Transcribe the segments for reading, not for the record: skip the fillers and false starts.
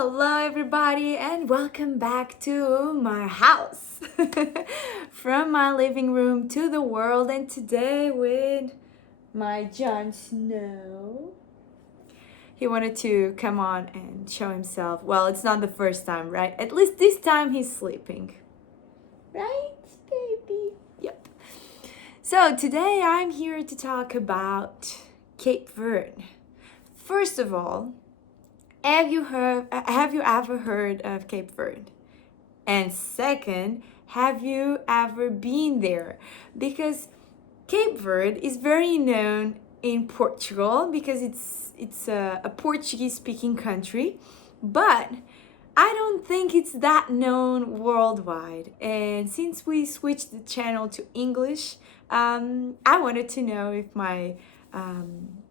Hello, everybody, and welcome back to my house. From my living room to the world, and today with my Jon Snow. He wanted to come on and show himself. Well, it's not the first time, right? At least this time he's sleeping. Right, baby? Yep. So today I'm here to talk about Cape Verde. First of all, have you ever heard of Cape Verde? And second, have you ever been there? Because Cape Verde is very known in Portugal because it's a Portuguese speaking country, but I don't think it's that known worldwide. And since we switched the channel to English, I wanted to know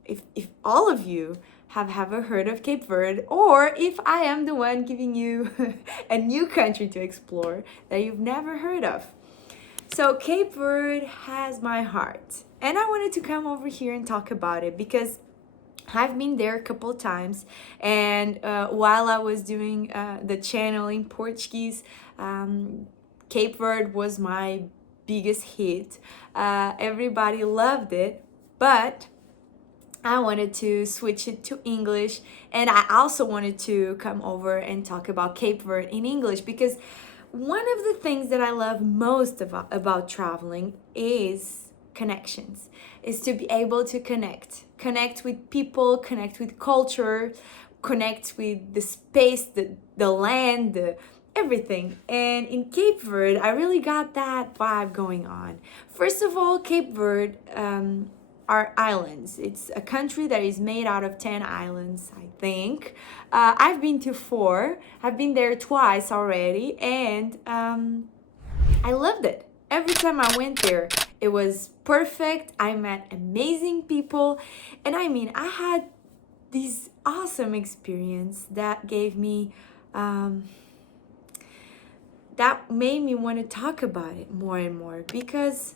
if all of you have ever heard of Cape Verde, or if I am the one giving you a new country to explore that you've never heard of. So Cape Verde has my heart, and I wanted to come over here and talk about it because I've been there a couple of times, and while I was doing the channel in Portuguese, Cape Verde was my biggest hit. Everybody loved it, but I wanted to switch it to English, and I also wanted to come over and talk about Cape Verde in English because one of the things that I love most about traveling is connections, is to be able to connect with people, connect with culture, connect with the space, the land, everything. And in Cape Verde, I really got that vibe going on. First of all, Cape Verde are islands. It's a country that is made out of 10 islands, I think. I've been to 4. I've been there twice already, and I loved it. Every time I went there, it was perfect. I met amazing people, and I had this awesome experience that gave me that made me want to talk about it more and more, because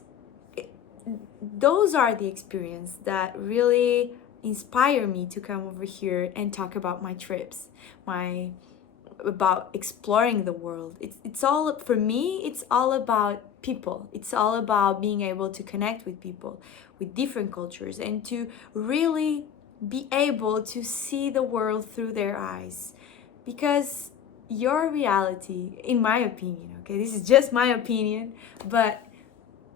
those are the experience that really inspire me to come over here and talk about my trips, about exploring the world. It's all, for me, it's all about people. It's all about being able to connect with people with different cultures and to really be able to see the world through their eyes. Because your reality, in my opinion, okay, this is just my opinion, but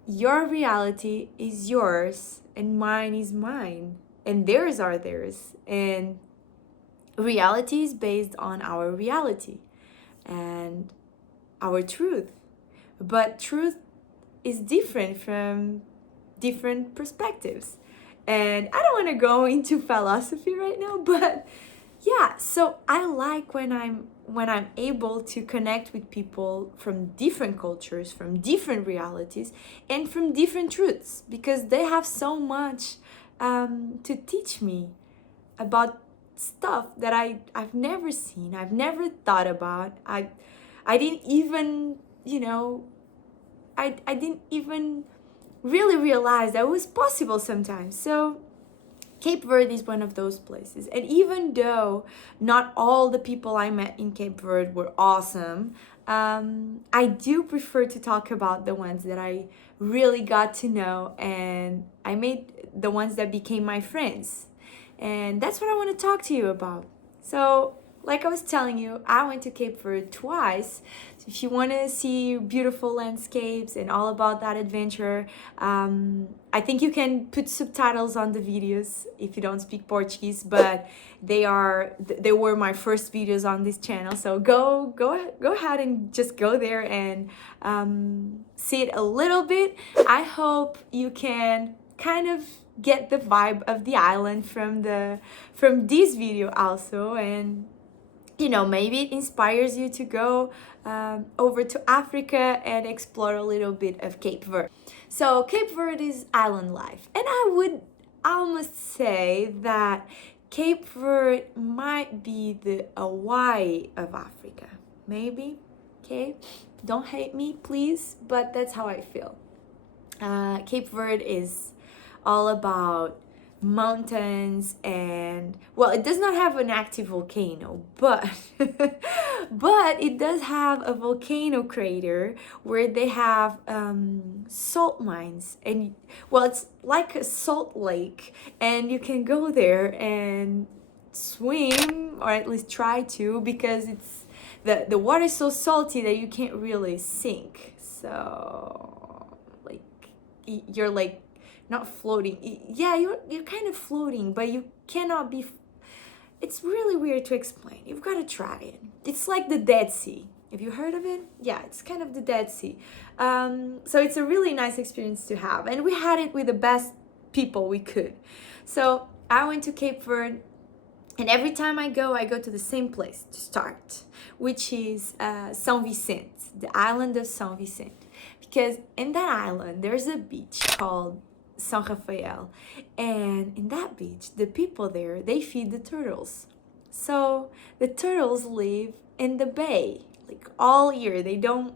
your reality is yours and mine is mine, and theirs are theirs, and reality is based on our reality and our truth. But truth is different from different perspectives, and I don't want to go into philosophy right now, but yeah, so I like when I'm able to connect with people from different cultures, from different realities, and from different truths, because they have so much to teach me about stuff that I've never seen, I've never thought about. I didn't even, I didn't even really realize that it was possible sometimes. So Cape Verde is one of those places. And even though not all the people I met in Cape Verde were awesome, I do prefer to talk about the ones that I really got to know, and I made the ones that became my friends. And that's what I want to talk to you about. So, like I was telling you, I went to Cape Verde twice. So if you want to see beautiful landscapes and all about that adventure, I think you can put subtitles on the videos if you don't speak Portuguese, but they were my first videos on this channel. So go ahead and just go there and see it a little bit. I hope you can kind of get the vibe of the island from this video also, and maybe it inspires you to go over to Africa and explore a little bit of Cape Verde. So Cape Verde is island life, and I would almost say that Cape Verde might be the Hawaii of Africa, maybe. Okay, don't hate me, please, but that's how I feel. Cape Verde is all about mountains, and well, it does not have an active volcano, but but it does have a volcano crater where they have salt mines, and well, it's like a salt lake, and you can go there and swim, or at least try to, because it's the water is so salty that you can't really sink. So like you're like not floating. Yeah, you're kind of floating, but you cannot be. It's really weird to explain. You've got to try it. It's like the Dead Sea. Have you heard of it? Yeah, it's kind of the Dead Sea. So it's a really nice experience to have, and we had it with the best people we could. So I went to Cape Verde, and every time I go to the same place to start, which is São Vicente, the island of São Vicente. Because in that island, there's a beach called São Rafael. And in that beach, the people there, they feed the turtles. So the turtles live in the bay, like all year. They don't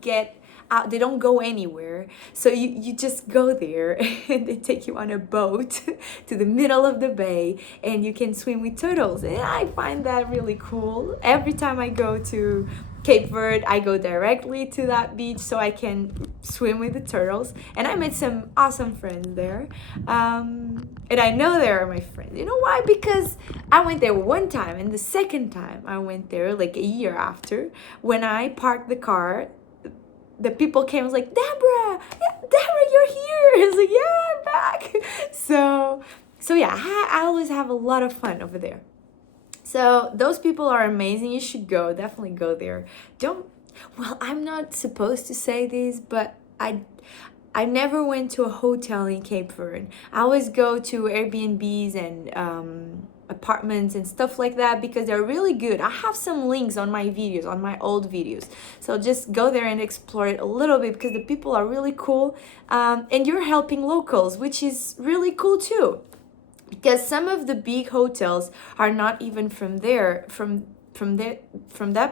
get out, they don't go anywhere. So you just go there and they take you on a boat to the middle of the bay, and you can swim with turtles. And I find that really cool. Every time I go to Cape Verde, I go directly to that beach so I can swim with the turtles. And I made some awesome friends there. And I know they are my friends. You know why? Because I went there one time, and the second time I went there, like a year after, when I parked the car, the people came and was like, Deborah, yeah, Deborah, you're here. I was like, yeah, I'm back. So yeah, I always have a lot of fun over there. So those people are amazing. You should go. Definitely go there. Well, I'm not supposed to say this, but I never went to a hotel in Cape Verde. I always go to Airbnbs and apartments and stuff like that, because they're really good. I have some links on my videos, on my old videos. So just go there and explore it a little bit, because the people are really cool. And you're helping locals, which is really cool too. Because some of the big hotels are not even from that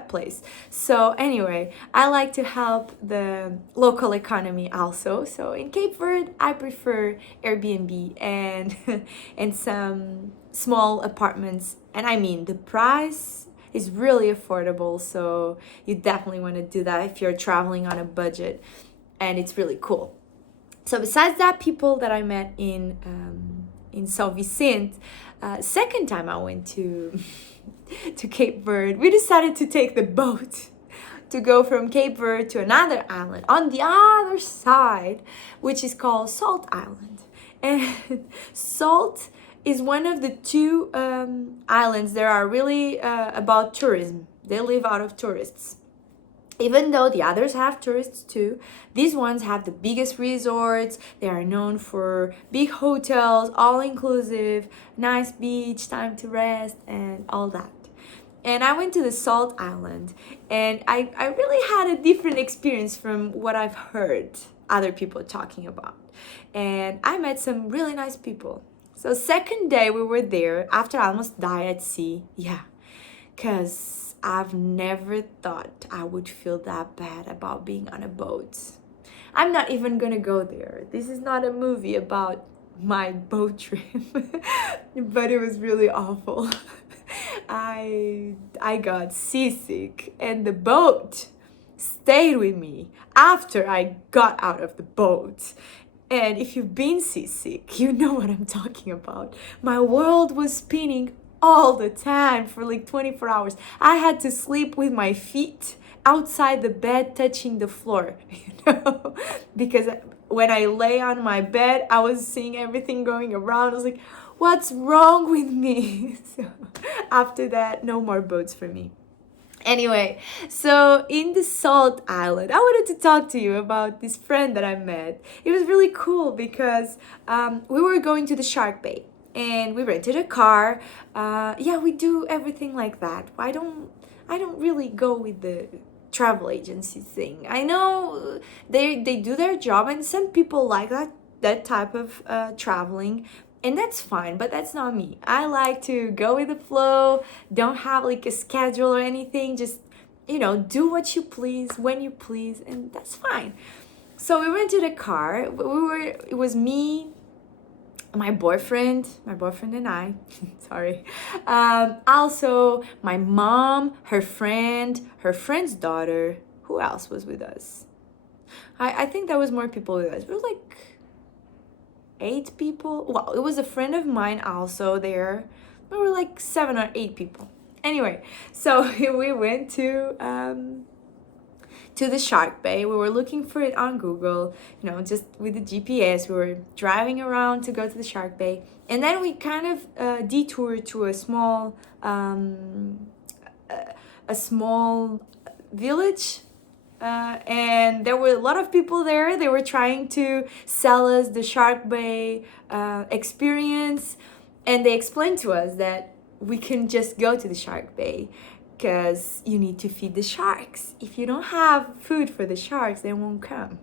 place. So anyway, I like to help the local economy also. So in Cape Verde, I prefer Airbnb and and some small apartments. And I mean, the price is really affordable, so you definitely want to do that if you're traveling on a budget, and it's really cool. So besides that, people that I met in São Vicente, second time I went to Cape Verde, we decided to take the boat to go from Cape Verde to another island on the other side, which is called Salt Island. And Salt is one of the two islands that are really about tourism. They live out of tourists. Even though the others have tourists too, these ones have the biggest resorts. They are known for big hotels, all inclusive, nice beach, time to rest, and all that. And I went to the Salt Island, and I really had a different experience from what I've heard other people talking about. And I met some really nice people. So second day we were there after I almost died at sea. Yeah, because I've never thought I would feel that bad about being on a boat. I'm not even gonna go there. This is not a movie about my boat trip, but it was really awful. I got seasick, and the boat stayed with me after I got out of the boat. And if you've been seasick, you know what I'm talking about. My world was spinning all the time for like 24 hours. I had to sleep with my feet outside the bed touching the floor, because when I lay on my bed, I was seeing everything going around. I was like, what's wrong with me? So after that, no more boats for me. Anyway, so in the Salt Island, I wanted to talk to you about this friend that I met. It was really cool because we were going to the Shark Bay, and we rented a car. Yeah, we do everything like that. I don't really go with the travel agency thing. I know they do their job, and some people like that type of traveling, and that's fine, but that's not me. I like to go with the flow, don't have like a schedule or anything, just do what you please when you please, and that's fine. So we rented a car. It was me, my boyfriend and I, sorry. Also, my mom, her friend's daughter. Who else was with us? I think there was more people with us. We were like 8 people. Well, it was a friend of mine also there. We were like 7 or 8 people. Anyway, so we went to the Shark Bay. We were looking for it on Google, just with the GPS. We were driving around to go to the Shark Bay. And then we kind of detoured to a small village. And there were a lot of people there. They were trying to sell us the Shark Bay experience. And they explained to us that we can just go to the Shark Bay because you need to feed the sharks. If you don't have food for the sharks, they won't come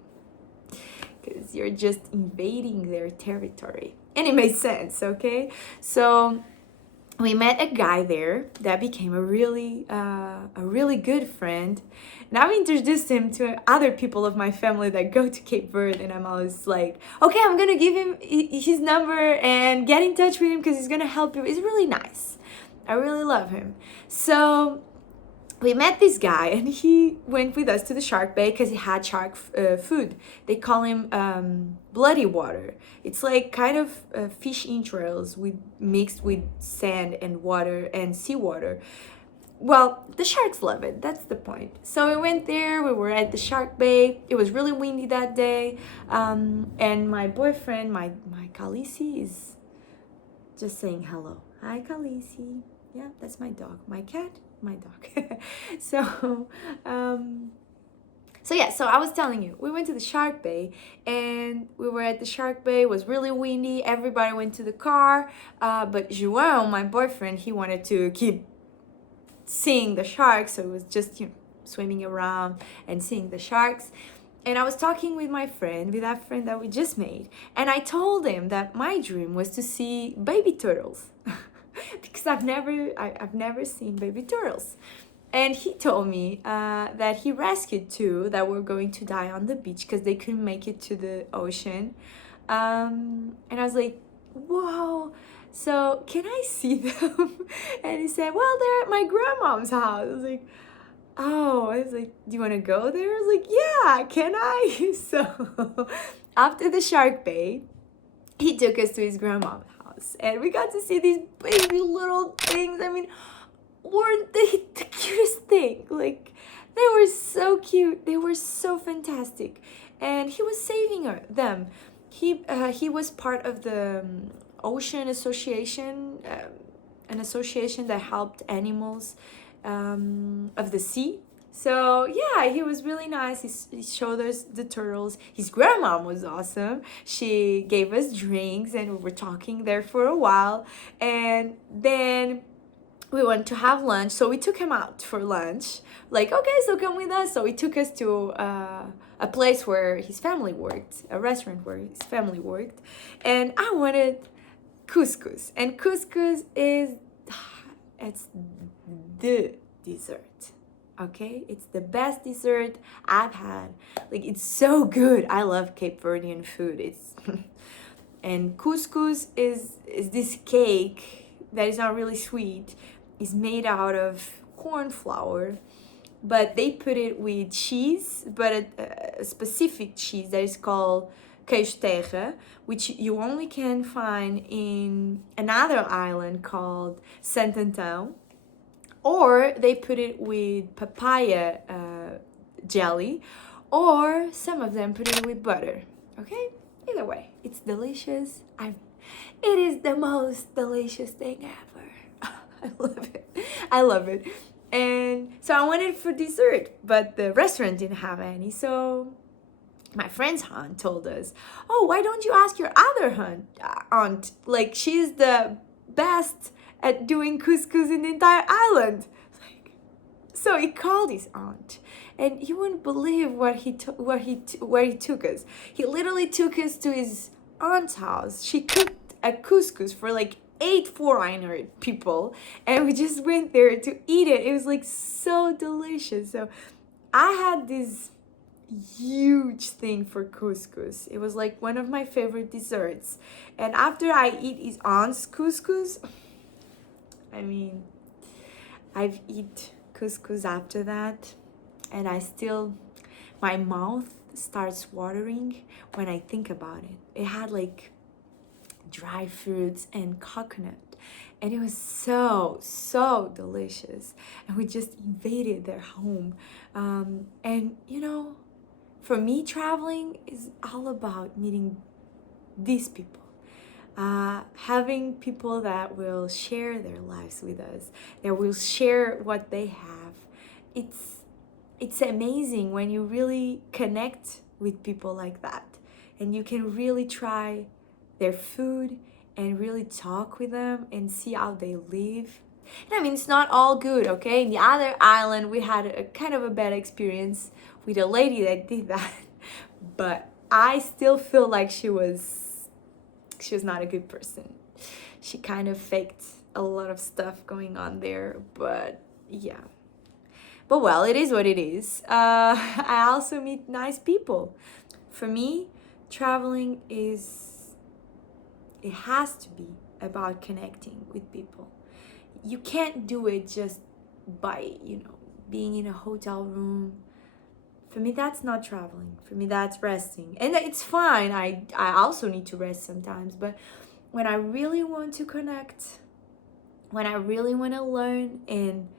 because you're just invading their territory. And it made sense, okay? So we met a guy there that became a really good friend. And I've introduced him to other people of my family that go to Cape Verde, and I'm always like, okay, I'm gonna give him his number and get in touch with him because he's gonna help you. It's really nice. I really love him. So we met this guy, and he went with us to the Shark Bay because he had shark food. They call him bloody water. It's like kind of fish entrails mixed with sand and water and seawater. Well, the sharks love it. That's the point. So we went there. We were at the Shark Bay. It was really windy that day. And my boyfriend, my Khaleesi, is just saying hello. Hi, Khaleesi. Yeah, that's my dog. My cat, my dog. So I was telling you, we went to the Shark Bay, and we were at the Shark Bay. It was really windy. Everybody went to the car. But João, my boyfriend, he wanted to keep seeing the sharks. So it was just, swimming around and seeing the sharks. And I was talking with that friend that we just made. And I told him that my dream was to see baby turtles. Because I've never seen baby turtles. And he told me that he rescued 2 that were going to die on the beach because they couldn't make it to the ocean. And I was like, whoa, so can I see them? And he said, well, they're at my grandmom's house. I was like, oh, I was like, do you want to go there? I was like, yeah, can I? So after the Shark Bay, he took us to his grandma's house, and we got to see these baby little things. I mean, weren't they the cutest thing? Like, they were so cute. They were so fantastic. And he was saving them. He was part of the Ocean Association, an association that helped animals of the sea. So yeah, he was really nice. He showed us the turtles. His grandma was awesome. She gave us drinks, and we were talking there for a while. And then we went to have lunch. So we took him out for lunch. Like, okay, so come with us. So he took us to a place where his family worked, a restaurant where his family worked. And I wanted Cuscuz. And Cuscuz it's the dessert. Okay, it's the best dessert I've had. Like, it's so good. I love Cape Verdean food. And couscous is this cake that is not really sweet. It's made out of corn flour, but they put it with cheese, but a specific cheese that is called queijo terra, which you only can find in another island called Santo. Or they put it with papaya jelly, or some of them put it with butter. Okay? Either way, it's delicious. It is the most delicious thing ever. I love it. I love it. And so I wanted for dessert, but the restaurant didn't have any. So my friend's aunt told us, oh, why don't you ask your other aunt? Like, she's the best at doing couscous in the entire island. So he called his aunt, and you wouldn't believe where he took us. He literally took us to his aunt's house. She cooked a couscous for like 8 foreigner people, and we just went there to eat it. It was like so delicious. So I had this huge thing for couscous. It was like one of my favorite desserts. And after I eat his aunt's couscous, I mean, I've eat couscous after that, and my mouth starts watering when I think about it. It had like dry fruits and coconut, and it was so delicious. And we just invaded their home. And for me, traveling is all about meeting these people, having people that will share their lives with us, that will share what they have. It's amazing when you really connect with people like that, and you can really try their food and really talk with them and see how they live. And I mean, it's not all good, okay? In the other island, we had a kind of a bad experience with a lady that did that, but I still feel like she was not a good person. She kind of faked a lot of stuff going on there, but yeah. But well, it is what it is. I also meet nice people. For me, traveling it has to be about connecting with people. You can't do it just by, being in a hotel room. For me, that's not traveling. For me, that's resting. And it's fine. I also need to rest sometimes. But when I really want to connect, when I really want to learn and,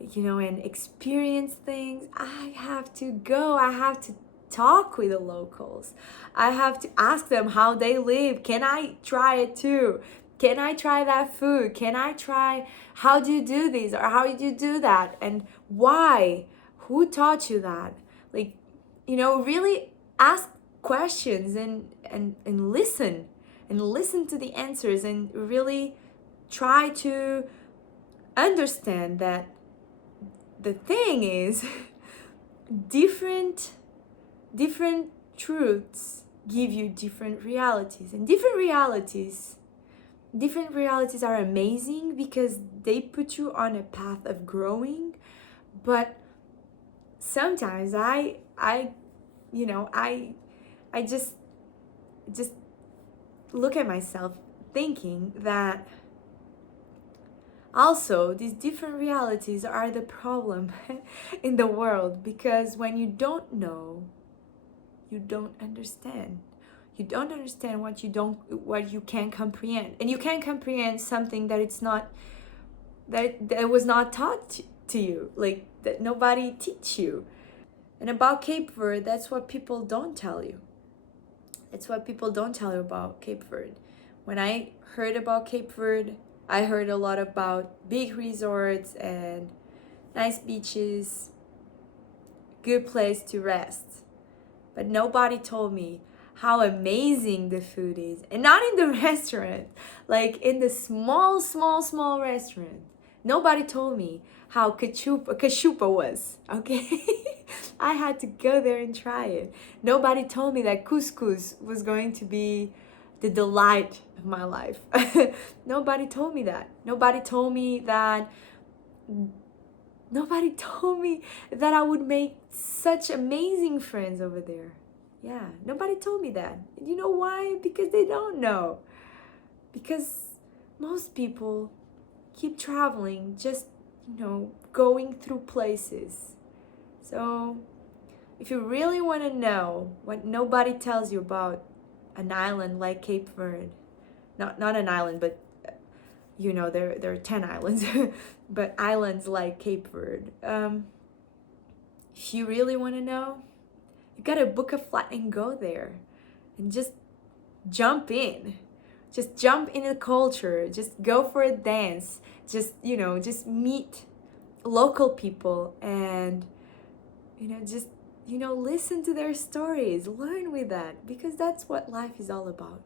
and experience things, I have to go. I have to talk with the locals. I have to ask them how they live. Can I try it too? Can I try that food? Can I try, how do you do this or how do you do that? And why? Who taught you that? Like, really ask questions and listen to the answers, and really try to understand that the thing is different truths give you different realities, and different realities are amazing because they put you on a path of growing. But sometimes I just look at myself thinking that also these different realities are the problem in the world, because when you don't know, you don't understand. You don't understand what you can't comprehend, and you can't comprehend something that it's not, that was not taught to you, like that nobody teach you. And about Cape Verde, that's what people don't tell you. It's what people don't tell you about Cape Verde. When I heard about Cape Verde, I heard a lot about big resorts and nice beaches, good place to rest. But nobody told me how amazing the food is. And not in the restaurant, like in the small restaurant. Nobody told me how cachupa was, okay? I had to go there and try it. Nobody told me that Cuscuz was going to be the delight of my life. Nobody told me that. Nobody told me that I would make such amazing friends over there. Yeah, nobody told me that. And you know why? Because they don't know. Because most people keep traveling, just, going through places. So if you really want to know what nobody tells you about an island like Cape Verde, not an island, but there are 10 islands, but islands like Cape Verde. If you really want to know, you gotta book a flight and go there, and just jump in. Just jump in the culture. Just go for a dance. Just meet local people, and just listen to their stories. Learn with that, because that's what life is all about.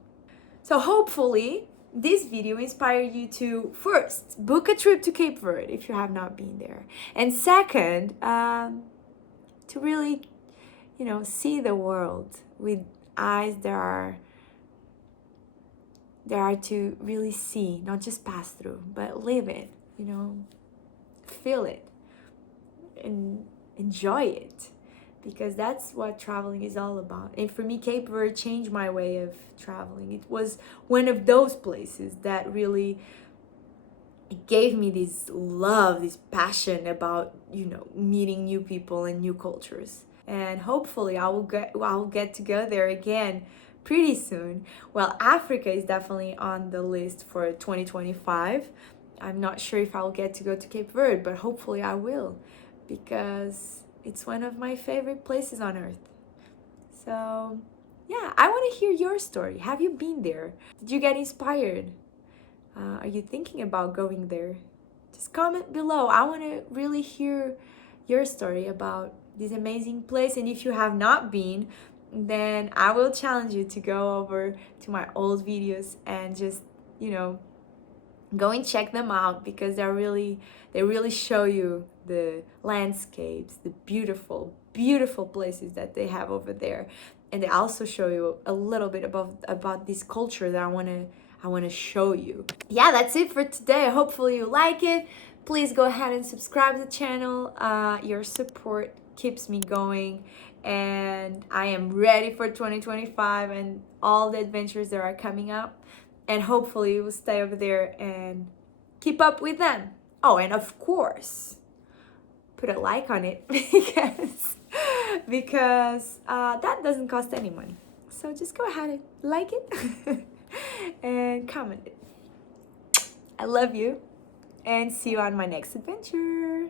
So hopefully this video inspired you to, first, book a trip to Cape Verde if you have not been there, and second, to really see the world with eyes that are to really see, not just pass through, but live it, feel it and enjoy it, because that's what traveling is all about. And for me, Cape Verde changed my way of traveling. It was one of those places that really gave me this love, this passion about, meeting new people and new cultures. And hopefully I will get to go there again pretty soon. Well, Africa is definitely on the list for 2025. I'm not sure if I'll get to go to Cape Verde, but hopefully I will, because it's one of my favorite places on earth. So, yeah, I want to hear your story. Have you been there? Did you get inspired? Are you thinking about going there? Just comment below. I want to really hear your story about this amazing place. And if you have not been, then I will challenge you to go over to my old videos and just, go and check them out, because they really show you the landscapes, the beautiful places that they have over there. And they also show you a little bit about this culture that I want to show you. Yeah, that's it for today. Hopefully you like it. Please go ahead and subscribe to the channel. Your support keeps me going, and I am ready for 2025 and all the adventures that are coming up. And hopefully you will stay over there and keep up with them. Oh, and of course, put a like on it because that doesn't cost any money. So just go ahead and like it and comment it. I love you, and see you on my next adventure.